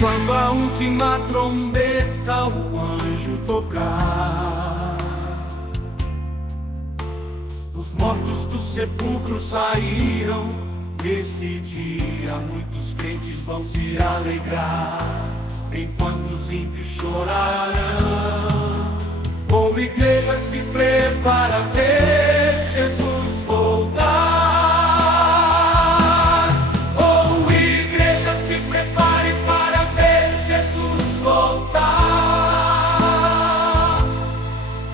Quando a última trombeta o anjo tocar, os mortos do sepulcro saíram. Nesse dia muitos crentes vão se alegrar, enquanto os ímpios chorarão. Como igreja se prepara a ver Jesus voltar. Oh, igreja, se prepare para ver Jesus voltar.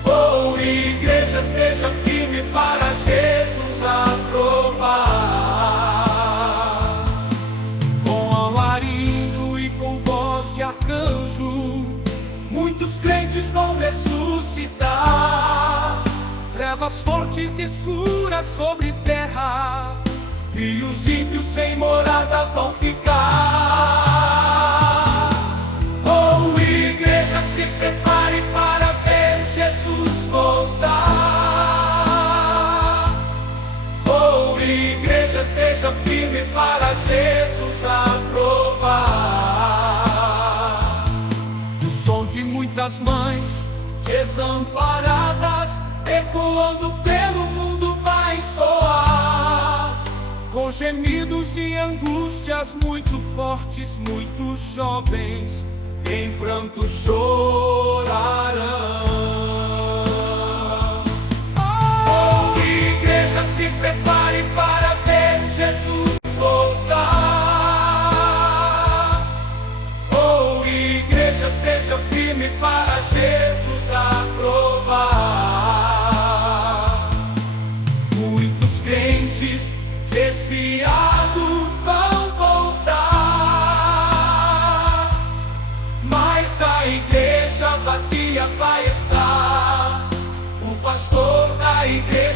Oh, igreja, esteja firme para Jesus aprovar. Com alarido e com voz de arcanjo, muitos crentes vão ressuscitar. Trevas fortes e escuras sobre terra, e os ímpios sem morada vão ficar. Oh, igreja, se prepare para ver Jesus voltar. Oh, igreja, esteja firme para Jesus aprovar. O som de muitas mães desamparadas ecoando pelo mundo vai soar, com gemidos e angústias muito fortes, muitos jovens em pranto chorarão. Oh, igreja, se prepare para ver Jesus voltar. Oh, igreja, esteja firme para Jesus aprovar. Muitos crentes desviados vão voltar, mas a igreja vazia vai estar. O pastor da igreja